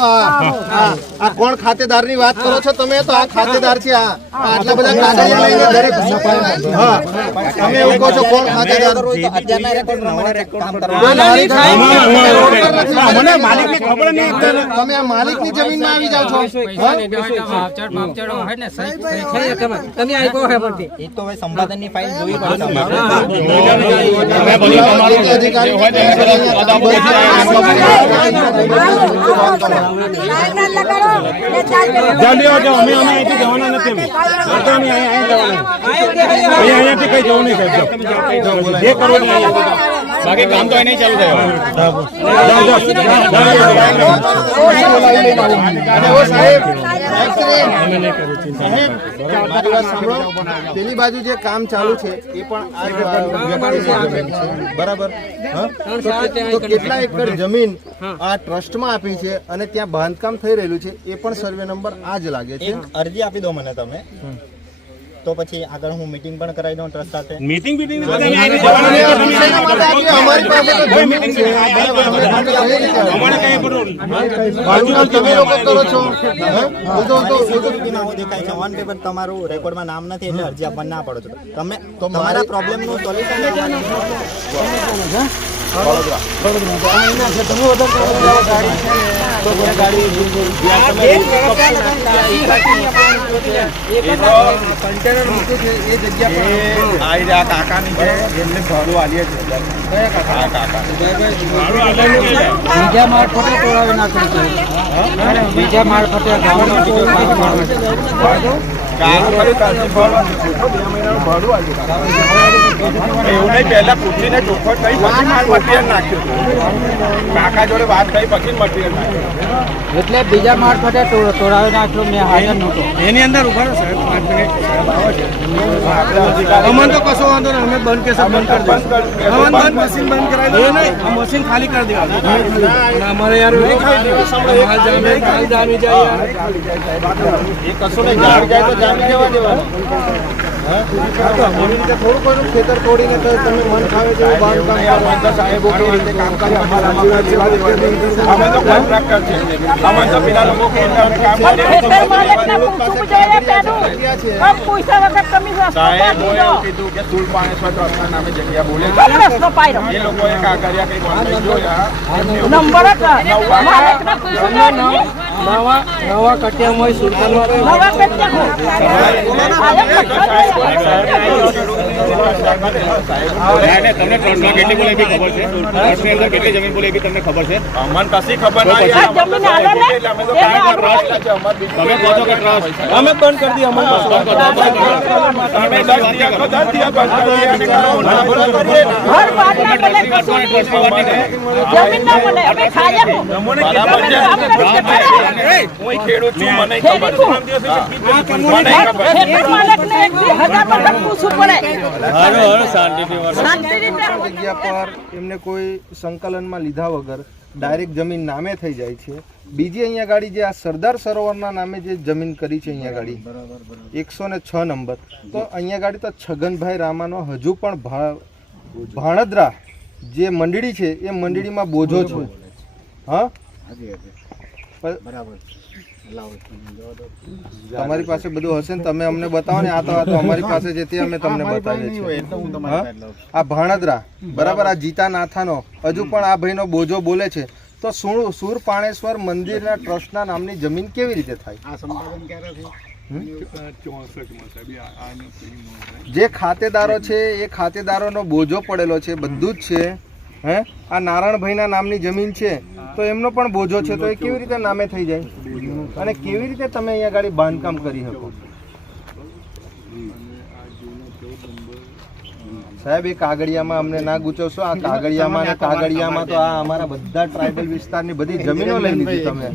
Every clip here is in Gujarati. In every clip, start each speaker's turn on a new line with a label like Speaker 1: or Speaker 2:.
Speaker 1: આ આ કોણ ખાતેદારની વાત કરો છો તમે તો આ ખાતેદાર છે આ આ આટલા બધા કાગળ લઈને દરેક તમે એવું કહો છો કોણ ખાતેદાર તમે આ માલિકની જમીનમાં આવી જાવ છો હા?
Speaker 2: એ તો હવે સંપાદનની ફાઇલ જોવી પડશે
Speaker 1: જે અધિકારી
Speaker 3: બાકી કામ તો અહીં ચાલુ
Speaker 1: સાંભળો. પેલી બાજુ જે કામ ચાલુ છે એ પણ બરાબર? કેટલા એકર જમીન આ ટ્રસ્ટમાં આપી છે અને ત્યાં બાંધકામ થઈ રહેલું છે એ પણ સર્વે નંબર આ જ લાગે છે.
Speaker 2: એક અરજી આપી દો મને તમે. તો પછી આગળ હું મીટિંગ પણ કરાવી દઉં ટ્રસ્ટ સાથે
Speaker 3: મીટિંગ મીટિંગ
Speaker 1: અમારી પાસે તો જમીન છે બરાબર, અમે કઈ રીતે તમે લોકો કરો છો હા? એ તો- તો- એ તો-
Speaker 2: સિક્યુરિટીમાં આવું દેખાય છે ઓન પેપર તમારું રેકોર્ડમાં નામ નથી એટલે અરજી આપવા ના પડો છો તમે તમારા પ્રોબ્લેમનું સોલ્યુશન
Speaker 4: બીજા મારફતે તોડાવી નાખ્યું બીજા મારફતે ભાગ
Speaker 3: એવું નહીં પહેલા પૂછીને ચોખવટ કરી પછી માલ મટીરિયલ નાખ્યું કાકા જોડે વાત થઈ પછી મટીરિયલ નાખ્યું.
Speaker 4: એટલે બીજા મારફતે તો- તોડાવી નાખ્યો મેં હાજર નહોતો.
Speaker 5: એની અંદર ઊભા રહો સાહેબ. પાંચ મિનિટ અમને તો કશો વાંધો નહીં. અમે બંધ કેસ બંધ કરી દઈશું. અમને બંધ મશીન બંધ કરાવી દો નહીં. આ મશીન ખાલી કરી દેવાનું. અમારે યાર માલ જામી જાય
Speaker 1: એ કશું નહીં. જાય તો ખેતર તોડીને તમે મન
Speaker 3: છે જોયા
Speaker 6: નંબર જ માલિકને પૂછવું જોઈએ નહીં?
Speaker 4: નવા નવા કટિયામાં સુલતાન
Speaker 6: નવા પેટ્યા હોય. આ એક
Speaker 3: તમને ટ્રસ્ટમાં કેટલી બોલે બી ખબર છે ટ્રસ્ટની અંદર કેટલી જમીન બોલે બી તમને ખબર છે અમને કશી ખબર નહીં
Speaker 6: આ જમીન આલો ને,
Speaker 3: એટલે અમે તો
Speaker 6: એ
Speaker 3: કાયદો
Speaker 6: આપણું
Speaker 3: trust છે, અમારે બીજું તમે કહો છો કે ટ્રસ્ટ
Speaker 5: અમે બંધ કરી દઈએ અમે
Speaker 3: તમે દસ દિયા કરો, દસ દિયા બંધ કરી દઈએ અને કરો. ના બંધ કરીએ ને.
Speaker 6: ઘર બાર ના બને, કશું નહીં. જમીન ના બને, અમે ખાઈએ હું.
Speaker 3: બરાબર છે.
Speaker 6: અમે કામ કરી શકીએ.
Speaker 3: હું ખેડૂત છું મને ખબર છે મને ખબર છે.
Speaker 1: જગ્યા પર એમને કોઈ સંકલનમાં લીધા વગર ડાયરેક્ટ જમીન નામે થઈ જાય છે. બીજી અહીંયા ગાડી જે આ સરદાર સરોવરના નામે જે જમીન કરી છે અહીંયા ગાડી એકસો ને છ નંબર. તો અહીંયા ગાડી તો છગનભાઈ રામાનો હજુ પણ ભાણદ્રા ભાણદરા જે મંડળી છે એ મંડળીમાં બોજો છે. હા? તમારી પાસે બધું હશે ને તમે અમને બતાવો ને આ તો આ તો અમારી પાસે જે તે અમે તમને બતાવીએ છીએ. આ ભાણદરા બરાબર? આ જીતા નાથાનો હજુ પણ આ ભાઈનો બોજો બોલે છે. તો સુર સુર પાણેશ્વર મંદિરના ટ્રસ્ટના નામની જમીન કેવી રીતે થાય? જે ખાતેદારો છે એ ખાતેદારોનો બોજો પડેલો છે બધું જ છે. હે? આ નારાયણભાઈના નામની જમીન છે. તો એમનો પણ બોજો છે. તો એ કેવી રીતે નામે થઈ જાય? અને કેવી રીતે તમે અહીંયા ગાડી બાંધકામ કરી શકો? સાહેબ એ કાગળિયામાં અમને ના ગુચવશો. આ કાગળિયામાં ને કાગળિયામાં તો આ અમારા બધા ટ્રાઇબલ વિસ્તારની બધી જમીનો લઈ લીધી તમે.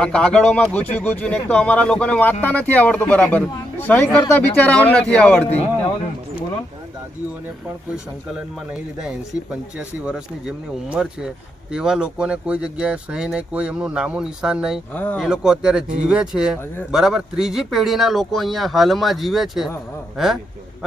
Speaker 1: આ કાગળોમાં ગુચવી ગુચવીને તો અમારા લોકોને વાંચતા નથી આવડતું બરાબર. સહી કરતા બિચારાઓને નથી આવડતી. દાદીઓને પણ કોઈ સંકલનમાં નહીં લીધા. એંસી પંચ્યાસી વર્ષની જેમની ઉંમર છે તેવા લોકોને કોઈ જગ્યાએ સહી નહીં કોઈ એમનું નામું નિશાન નહીં. એ લોકો અત્યારે જીવે છે. બરાબર ત્રીજી પેઢીના લોકો અહીંયા હાલમાં જીવે છે. હે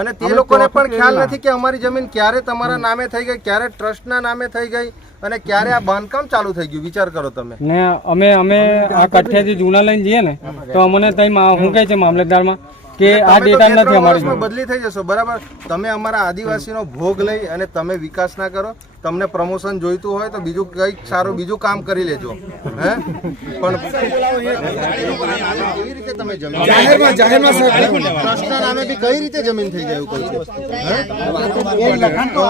Speaker 1: અને તે લોકોને પણ ખ્યાલ નથી કે અમારી જમીન ક્યારે તમારા નામે થઈ ગઈ ક્યારે ટ્રસ્ટના નામે થઈ ગઈ અને ક્યારે આ બાંધકામ ચાલુ થઈ ગયું. વિચાર કરો તમે.
Speaker 4: ને અમે અમે આ કઠિયાથી જૂના લઈને જઈએ ને તો અમને તઈ હું શું કહે છે મામલતદારમાં? કે આ ડેટા નથી અમારી
Speaker 1: બદલી થઈ જશો બરાબર? તમે અમારા આદિવાસીનો ભોગ લઈ અને તમે વિકાસ ના કરો. તમને પ્રમોશન જોઈતું હોય તો બીજું કંઈક સારું બીજું કામ કરી લેજો. હે? પણ કેવી રીતે તમે જમીન જાહેરમાં જાહેરમાં ટ્રસ્ટના નામે બી કઈ રીતે જમીન થઈ જાય એવું કહું છું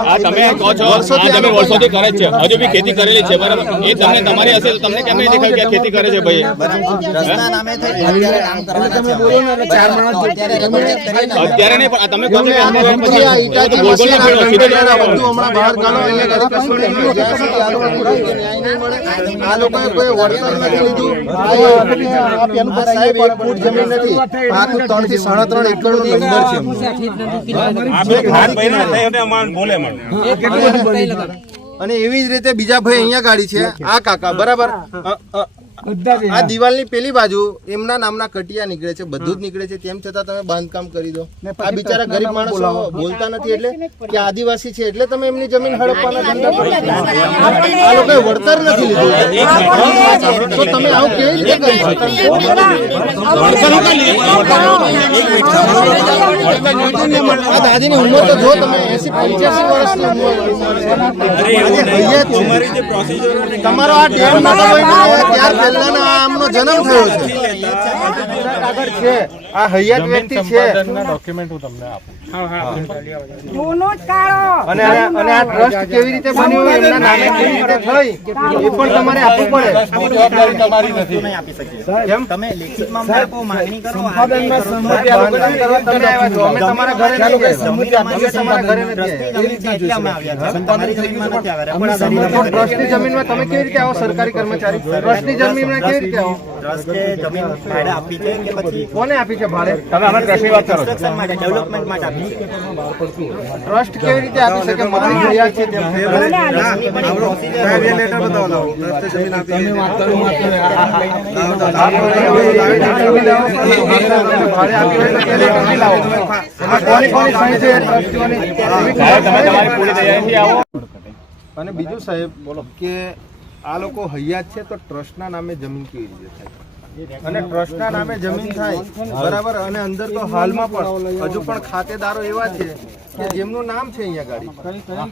Speaker 7: આ તમે કહો છો તમે વર્ષોથી કરે છે. હજુ બી ખેતી કરેલી છે બરાબર. એ તમને તમારી હશે તો તમને કેમ નહીં દેખાય કે ખેતી કરે છે ભાઈ?
Speaker 2: ટ્રસ્ટના નામે થઈ અત્યારે કરવાના છે
Speaker 7: નહીં પણ તમે કહો છો કે
Speaker 1: હમણાં બહાર કાઢો આ લોકોએ કોઈ વળતર નથી લીધું. આ પેલું સાહેબ એક ફૂટ જમીન નથી. ત્રણથી સાડા ત્રણ એકર નો નંબર છે અને એવી જ રીતે બીજા ભાઈ અહીંયા ગાડી છે. આ કાકા બરાબર? આ દિવાલની પેલી બાજુ એમના નામના કટિયા નીકળે છે બધું જ નીકળે છે. તેમ છતાં તમે બાંધકામ કરી દો. આ બિચારા ગરીબ માણસો બોલતા નથી એટલે કે આદિવાસી છે એટલે તમે એમની જમીન હડપવાના ધંધા આ લોકો વળતર નથી લીધું. તો તમે આવું કેવી રીતે કરી શકો? દાદીની ઉંમર તો જો તમે એસી પંચ્યાસી વર્ષની ઉંમર. તમારો આ ડેમ ના ત્યાર પહેલાનો આ આમનો જન્મ થયો છે આગળ છે આ હૈયત વ્યક્તિ છે. અને આ- અને આ ટ્રસ્ટ કેવી રીતે બન્યું એમના નામે કેવી રીતે થઈ એ પણ તમારે આપવું પડે.
Speaker 2: આપી શકીએ. તમે લેખિતમાં આપો માંગણી કરો
Speaker 1: બાંધકામ કરવા તમે આવ્યા છો. અમે તમારા ઘરે નથી આવ્યા. અમે તમારા ઘરે નથી.
Speaker 2: એટલે અમે આવ્યા છીએ. તમારી જમીનમાં નથી આવ્યા. રેકોર્ડ
Speaker 1: તો
Speaker 2: આધારિત
Speaker 1: ટ્રસ્ટની જમીનમાં તમે કેવી રીતે આવો? સરકારી કર્મચારી. ટ્રસ્ટની જમીનમાં કેવી રીતે આવો?
Speaker 2: ટ્રસ્ટે જમીન ભાડે આપી છે કે પછી
Speaker 1: કોને આપી છે ભાડે?
Speaker 2: કન્સ્ટ્રક્શન માટે ડેવલપમેન્ટ માટે આપી છે.
Speaker 1: ટ્રસ્ટ કેવી રીતે આપી શકે? મારી ફરિયાદ છે તેમ ભાડે આપી હોય તો લેટર બી લાવો. કોની કોની સહી છે? ટ્રસ્ટીઓની? અને બીજું સાહેબ બોલો. કે આ લોકો હૈયાત છે તો ટ્રસ્ટના નામે જમીન કેવી રીતે થાય? અને ટ્રસ્ટના નામે જમીન થાય, બરાબર? અને અંદર તો હાલમાં પણ, હજુ પણ ખાતેદારો એવા છે કે જેમનું નામ છે અહીંયા ગાડી.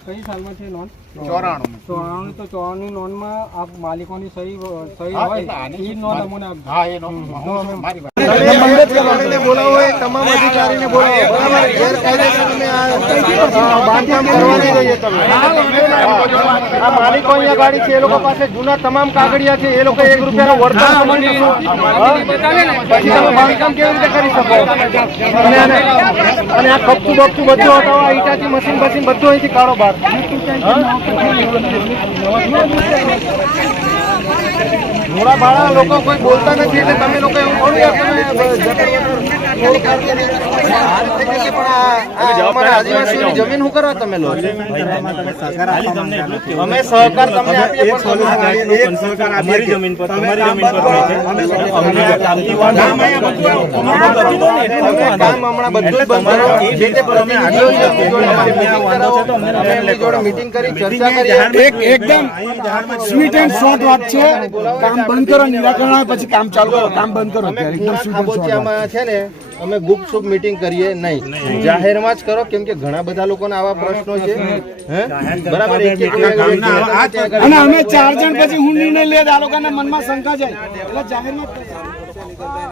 Speaker 4: કઈ સાલમાં છે નોંધ
Speaker 1: ચોરાણું.
Speaker 4: ચોરાણું તો ચોરાણું નોંધમાં આ માલિકોની સહી સહી હોય એ જ નોંધ અમને આપજો.
Speaker 1: તમે અધિકારીને બોલાવો તમામ અધિકારીને બોલાવો. બરાબર ગેરકાયદેસર તમે આ આ બાંધકામ કરવા નહીં દઈએ તમે. આ માલિકો અહીંયા ગાડી છે એ લોકો પાસે જૂના તમામ કાગળિયા છે એ લોકો એક રૂપિયાનો વળતર પછી તમે બાંધકામ કેવી રીતે કરી શકો? અને આ કપચું બપચું બધું હતા ઈટાથી ઈટાચી મશીન બધું અહીંથી કારોબાર મોડા ભાડા લોકો કોઈ બોલતા નથી એટલે તમે લોકો એવું થોડું યાર જમીન શું કરવા તમે લો છો? અમે સહકાર તમને
Speaker 3: અમારી જમીન પર તમારી જમીન પર
Speaker 1: કામ હમણાં બધું બંધ કરો. અમે જોડે meeting કરી ચર્ચા કરીએ.
Speaker 5: એક એકદમ સ્વીટ એન્ડ શોર્ટ વાત છે. કામ બંધ કરો નિરાકરણ પછી કામ ચાલુ કરો. કામ બંધ કરો એકદમ સ્વીટ એન્ડ શોર્ટ
Speaker 1: છે ને અમે ગુપ સુપ મીટિંગ કરીએ નહીં. જાહેરમાં જ કરો કેમ કે ઘણા બધા લોકોના આવા પ્રશ્નો છે. હે? બરાબર એક એક
Speaker 5: અને અમે ચાર જણ પછી હું નિર્ણય લે આ લોકોના મનમાં શંકા જાય એટલે જાહેરમાં જ